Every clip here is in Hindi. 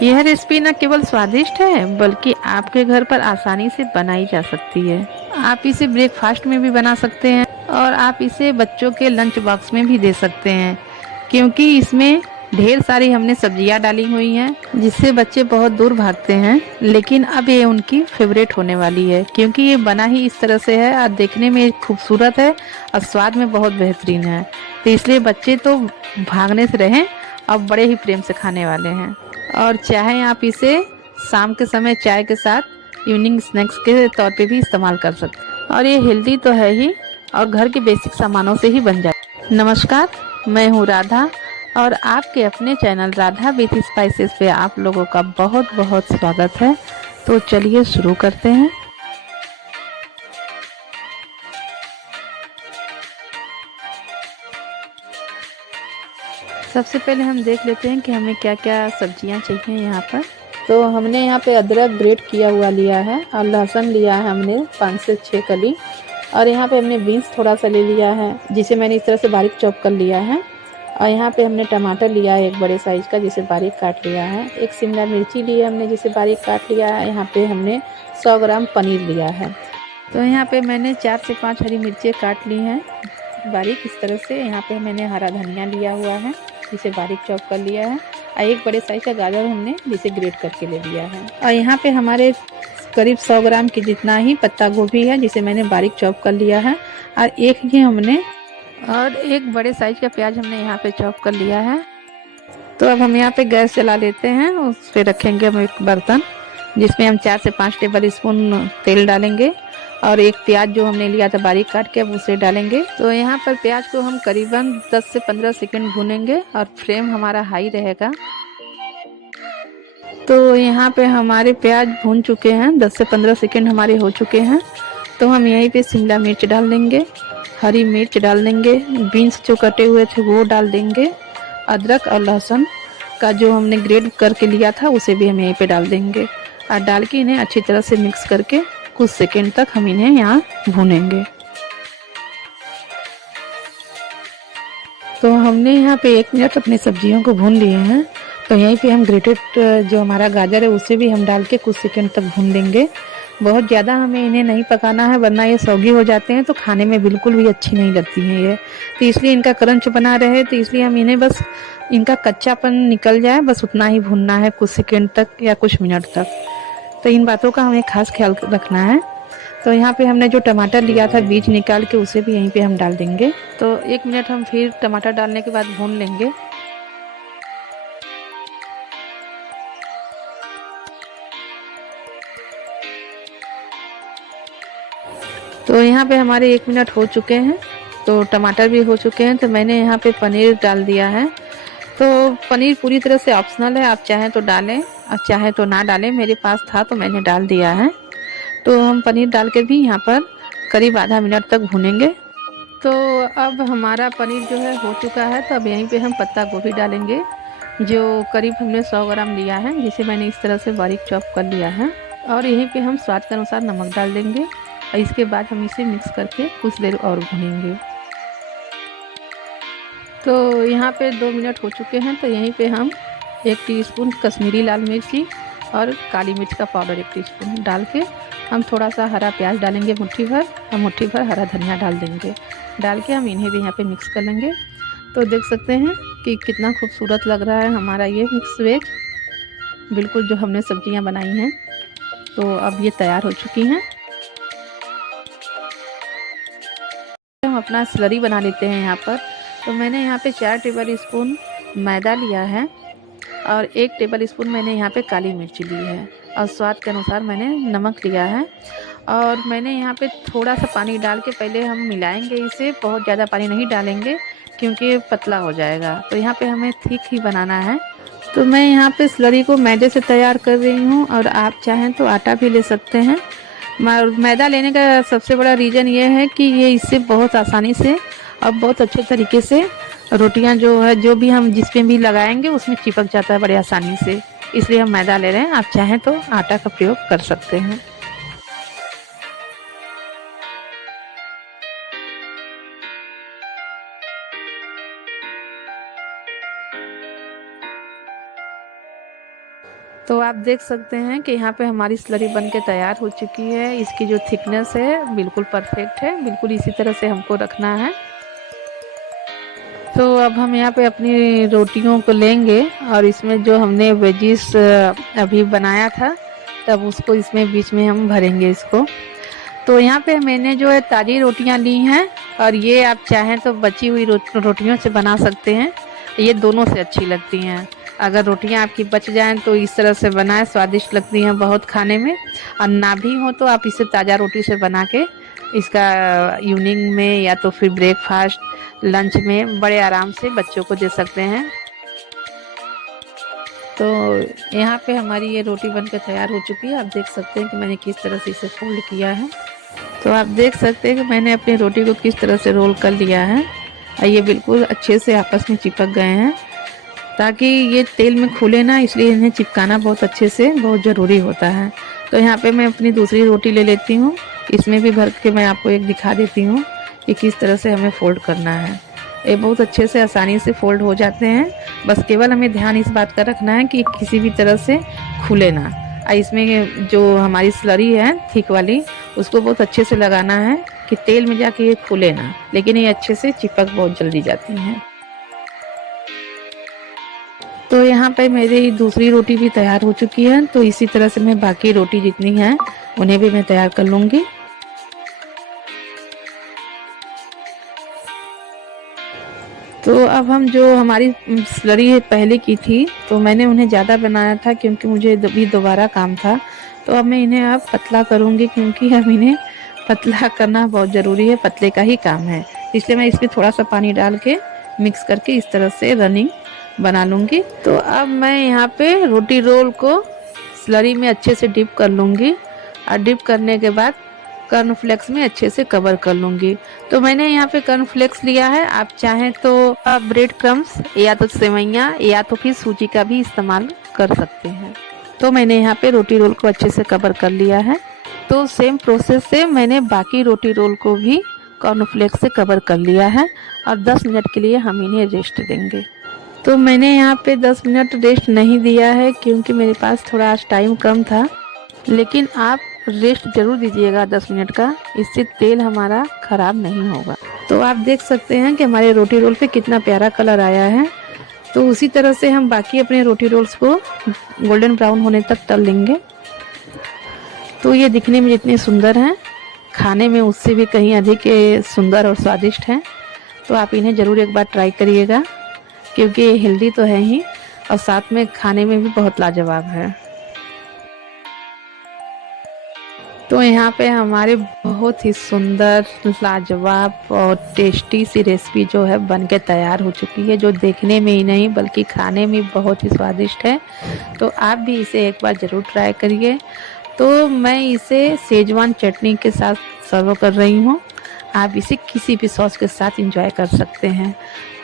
यह रेसिपी न केवल स्वादिष्ट है बल्कि आपके घर पर आसानी से बनाई जा सकती है। आप इसे ब्रेकफास्ट में भी बना सकते हैं और आप इसे बच्चों के लंच बॉक्स में भी दे सकते हैं, क्योंकि इसमें ढेर सारी हमने सब्जियां डाली हुई हैं जिससे बच्चे बहुत दूर भागते हैं। लेकिन अब ये उनकी फेवरेट होने वाली है, क्योंकि ये बना ही इस तरह से है और देखने में खूबसूरत है और स्वाद में बहुत बेहतरीन है। तो इसलिए बच्चे तो भागने से रहें और बड़े ही प्रेम से खाने वाले हैं। और चाहे आप इसे शाम के समय चाय के साथ इवनिंग स्नैक्स के तौर पे भी इस्तेमाल कर सकते हैं। और ये हेल्दी तो है ही और घर के बेसिक सामानों से ही बन जाए। नमस्कार, मैं हूँ राधा और आपके अपने चैनल राधा विथ स्पाइसेस पे आप लोगों का बहुत बहुत स्वागत है। तो चलिए शुरू करते हैं। सबसे पहले हम देख लेते हैं कि हमें क्या क्या सब्जियां चाहिए यहाँ पर। तो हमने यहाँ पे अदरक ग्रेट किया हुआ लिया है और लहसुन लिया है हमने 5 से 6 कली। और यहाँ पे हमने बीन्स थोड़ा सा ले लिया है जिसे मैंने इस तरह से बारीक चॉप कर लिया है। और यहाँ पे हमने टमाटर लिया है एक बड़े साइज़ का जिसे बारीक काट लिया है। एक शिमला मिर्ची ली है हमने जिसे बारीक काट लिया है। यहाँ पे हमने 100 ग्राम पनीर लिया है। तो यहाँ पे मैंने 4 से 5 हरी मिर्चें काट ली हैं बारीक इस तरह से। यहाँ पे मैंने हरा धनिया लिया हुआ है जिसे बारीक चॉप कर लिया है। और एक बड़े साइज का गाजर हमने जिसे ग्रेट करके ले लिया है। और यहाँ पे हमारे करीब 100 ग्राम की जितना ही पत्ता गोभी है जिसे मैंने बारीक चॉप कर लिया है। और एक बड़े साइज का प्याज हमने यहाँ पे चॉप कर लिया है। तो अब हम यहाँ पे गैस जला लेते हैं। उस पर रखेंगे हम एक बर्तन जिसमें हम 4 से 5 टेबल स्पून तेल डालेंगे और एक प्याज जो हमने लिया था बारीक काट के अब उसे डालेंगे। तो यहाँ पर प्याज को हम करीबन 10 से 15 सेकंड भूनेंगे और फ्लेम हमारा हाई रहेगा। तो यहाँ पे हमारे प्याज भून चुके हैं, 10 से 15 सेकंड हमारे हो चुके हैं। तो हम यहीं पे शिमला मिर्च डाल देंगे, हरी मिर्च डाल देंगे, बीन्स जो कटे हुए थे वो डाल देंगे, अदरक और लहसुन का जो हमने ग्रेट करके लिया था उसे भी हम यहीं पे डाल देंगे। और डाल के इन्हें अच्छी तरह से मिक्स करके कुछ सेकंड तक हम इन्हें यहाँ भूनेंगे। तो हमने यहाँ पे 1 मिनट अपनी सब्जियों को भून लिए हैं। तो यहीं पे हम ग्रेटेड जो हमारा गाजर है उसे भी हम डाल के कुछ सेकंड तक भून लेंगे। बहुत ज़्यादा हमें इन्हें नहीं पकाना है वरना ये सौगी हो जाते हैं तो खाने में बिल्कुल भी अच्छी नहीं लगती हैं ये। तो इसलिए इनका क्रंच बना रहे तो इसलिए हम इन्हें बस इनका कच्चापन निकल जाए बस उतना ही भूनना है कुछ सेकंड तक या कुछ मिनट तक। तो इन बातों का हमें खास ख्याल रखना है। तो यहाँ पे हमने जो टमाटर लिया था बीज निकाल के उसे भी यहीं पे हम डाल देंगे। तो 1 मिनट हम फिर टमाटर डालने के बाद भून लेंगे। तो यहाँ पे हमारे 1 मिनट हो चुके हैं। तो टमाटर भी हो चुके हैं। तो मैंने यहाँ पे पनीर डाल दिया है। तो पनीर पूरी तरह से ऑप्शनल है, आप चाहें तो डालें और चाहें तो ना डालें। मेरे पास था तो मैंने डाल दिया है। तो हम पनीर डाल के भी यहाँ पर करीब आधा मिनट तक भूनेंगे। तो अब हमारा पनीर जो है हो चुका है। तो अब यहीं पे हम पत्ता गोभी डालेंगे जो करीब हमने 100 ग्राम लिया है जिसे मैंने इस तरह से बारीक चॉप कर लिया है। और यहीं पे हम स्वाद के अनुसार नमक डाल देंगे और इसके बाद हम इसे मिक्स करके कुछ देर और भूनेंगे। तो यहाँ पे 2 मिनट हो चुके हैं। तो यहीं पे हम 1 टीस्पून कश्मीरी लाल मिर्ची और काली मिर्च का पाउडर 1 टीस्पून डाल के हम थोड़ा सा हरा प्याज डालेंगे मुट्ठी भर और मुट्ठी भर हरा धनिया डाल देंगे। डाल के हम इन्हें भी यहाँ पे मिक्स कर लेंगे। तो देख सकते हैं कि कितना खूबसूरत लग रहा है हमारा ये मिक्स वेज, बिल्कुल जो हमने सब्जियां बनाई हैं। तो अब ये तैयार हो चुकी हैं। हम अपना स्लरी बना लेते हैं यहाँ पर। तो मैंने यहाँ पे 4 टेबल स्पून मैदा लिया है और 1 टेबल स्पून मैंने यहाँ पे काली मिर्च ली है और स्वाद के अनुसार मैंने नमक लिया है। और मैंने यहाँ पे थोड़ा सा पानी डाल के पहले हम मिलाएंगे इसे, बहुत ज़्यादा पानी नहीं डालेंगे क्योंकि ये पतला हो जाएगा। तो यहाँ पे हमें थिक ही बनाना है। तो मैं यहाँ पे स्लरी को मैदे से तैयार कर रही हूँ और आप चाहें तो आटा भी ले सकते हैं। मैदा लेने का सबसे बड़ा रीज़न ये है कि ये इससे बहुत आसानी से और बहुत अच्छे तरीके से रोटियां जो है जो भी हम जिस पे भी लगाएंगे उसमें चिपक जाता है बड़ी आसानी से, इसलिए हम मैदा ले रहे हैं। आप चाहें तो आटा का प्रयोग कर सकते हैं। तो आप देख सकते हैं कि यहाँ पे हमारी स्लरी बन के तैयार हो चुकी है। इसकी जो थिकनेस है बिल्कुल परफेक्ट है, बिल्कुल इसी तरह से हमको रखना है। तो अब हम यहाँ पे अपनी रोटियों को लेंगे और इसमें जो हमने वेजिस अभी बनाया था तब उसको इसमें बीच में हम भरेंगे इसको। तो यहाँ पे मैंने जो है ताज़ी रोटियाँ ली हैं और ये आप चाहें तो बची हुई रोटियों से बना सकते हैं। ये दोनों से अच्छी लगती हैं। अगर रोटियां आपकी बच जाएं तो इस तरह से बनाएं, स्वादिष्ट लगती हैं बहुत खाने में। और ना भी हो तो आप इसे ताज़ा रोटी से बना के इसका इवनिंग में या तो फिर ब्रेकफास्ट, लंच में बड़े आराम से बच्चों को दे सकते हैं। तो यहाँ पे हमारी ये रोटी बनकर तैयार हो चुकी है। आप देख सकते हैं कि मैंने किस तरह से इसे फोल्ड किया है। तो आप देख सकते हैं कि मैंने अपनी रोटी को किस तरह से रोल कर लिया है और ये बिल्कुल अच्छे से आपस में चिपक गए हैं ताकि ये तेल में खुले ना, इसलिए इन्हें चिपकाना बहुत अच्छे से बहुत ज़रूरी होता है। तो यहाँ पे मैं अपनी दूसरी रोटी ले लेती हूँ, इसमें भी भर के मैं आपको एक दिखा देती हूँ कि किस तरह से हमें फ़ोल्ड करना है। ये बहुत अच्छे से आसानी से फ़ोल्ड हो जाते हैं। बस केवल हमें ध्यान इस बात का रखना है कि किसी भी तरह से खुले ना। और इसमें जो हमारी स्लरी है थिक वाली, उसको बहुत अच्छे से लगाना है कि तेल में जाके ये खुले ना, लेकिन ये अच्छे से चिपक बहुत जल्दी जाती हैं। तो यहाँ पे मेरी दूसरी रोटी भी तैयार हो चुकी है। तो इसी तरह से मैं बाकी रोटी जितनी है उन्हें भी मैं तैयार कर लूँगी। तो अब हम जो हमारी स्लरी पहले की थी तो मैंने उन्हें ज़्यादा बनाया था क्योंकि मुझे भी दोबारा काम था। तो अब मैं इन्हें अब पतला करूँगी क्योंकि अब इन्हें पतला करना बहुत ज़रूरी है, पतले का ही काम है। इसलिए मैं इसमें थोड़ा सा पानी डाल के मिक्स करके इस तरह से रनिंग बना लूँगी। तो अब मैं यहाँ पे रोटी रोल को स्लरी में अच्छे से डिप कर लूँगी और डिप करने के बाद कॉर्नफ्लेक्स में अच्छे से कवर कर लूँगी। तो मैंने यहाँ पे कॉर्नफ्लेक्स लिया है, आप चाहें तो ब्रेड क्रम्स या तो सेवइयाँ या तो फिर सूजी का भी इस्तेमाल कर सकते हैं। तो मैंने यहाँ पे रोटी रोल को अच्छे से कवर कर लिया है। तो सेम प्रोसेस से मैंने बाकी रोटी रोल को भी कॉर्नफ्लेक्स से कवर कर लिया है और 10 मिनट के लिए हम इन्हें रेस्ट देंगे। तो मैंने यहाँ पे 10 मिनट रेस्ट नहीं दिया है क्योंकि मेरे पास थोड़ा आज टाइम कम था, लेकिन आप रेस्ट जरूर दीजिएगा 10 मिनट का, इससे तेल हमारा ख़राब नहीं होगा। तो आप देख सकते हैं कि हमारे रोटी रोल पे कितना प्यारा कलर आया है। तो उसी तरह से हम बाकी अपने रोटी रोल्स को गोल्डन ब्राउन होने तक तल लेंगे। तो ये दिखने में जितने सुंदर हैं, खाने में उससे भी कहीं अधिक सुंदर और स्वादिष्ट हैं। तो आप इन्हें ज़रूर एक बार ट्राई करिएगा क्योंकि ये हेल्दी तो है ही और साथ में खाने में भी बहुत लाजवाब है। तो यहाँ पे हमारे बहुत ही सुंदर, लाजवाब और टेस्टी सी रेसिपी जो है बन के तैयार हो चुकी है, जो देखने में ही नहीं बल्कि खाने में बहुत ही स्वादिष्ट है। तो आप भी इसे एक बार ज़रूर ट्राई करिए। तो मैं इसे शेजवान चटनी के साथ सर्व कर रही हूँ। आप इसे किसी भी सॉस के साथ एंजॉय कर सकते हैं।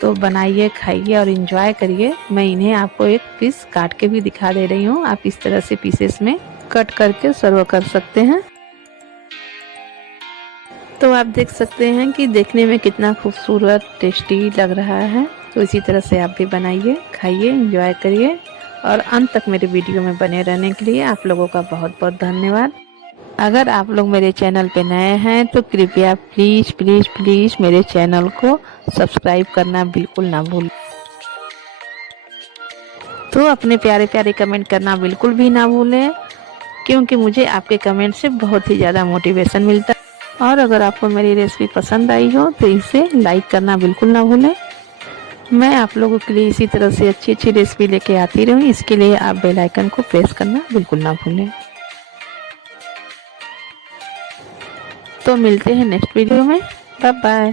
तो बनाइए, खाइए और एंजॉय करिए। मैं इन्हें आपको एक पीस काट के भी दिखा दे रही हूँ। आप इस तरह से पीसेस में कट करके सर्व कर सकते हैं। तो आप देख सकते हैं कि देखने में कितना खूबसूरत, टेस्टी लग रहा है। तो इसी तरह से आप भी बनाइए, खाइए, एंजॉय करिए और अंत तक मेरे वीडियो में बने रहने के लिए आप लोगों का बहुत बहुत धन्यवाद। अगर आप लोग मेरे चैनल पे नए हैं तो कृपया प्लीज़ प्लीज़ प्लीज़ मेरे चैनल को सब्सक्राइब करना बिल्कुल ना भूलें। तो अपने प्यारे प्यारे कमेंट करना बिल्कुल भी ना भूलें क्योंकि मुझे आपके कमेंट से बहुत ही ज़्यादा मोटिवेशन मिलता है। और अगर आपको मेरी रेसिपी पसंद आई हो तो इसे लाइक करना बिल्कुल ना भूलें। मैं आप लोगों के लिए इसी तरह से अच्छी अच्छी रेसिपी लेके आती रहूँ, इसके लिए आप बेल आइकन को प्रेस करना बिल्कुल ना भूलें। तो मिलते हैं नेक्स्ट वीडियो में। Bye bye.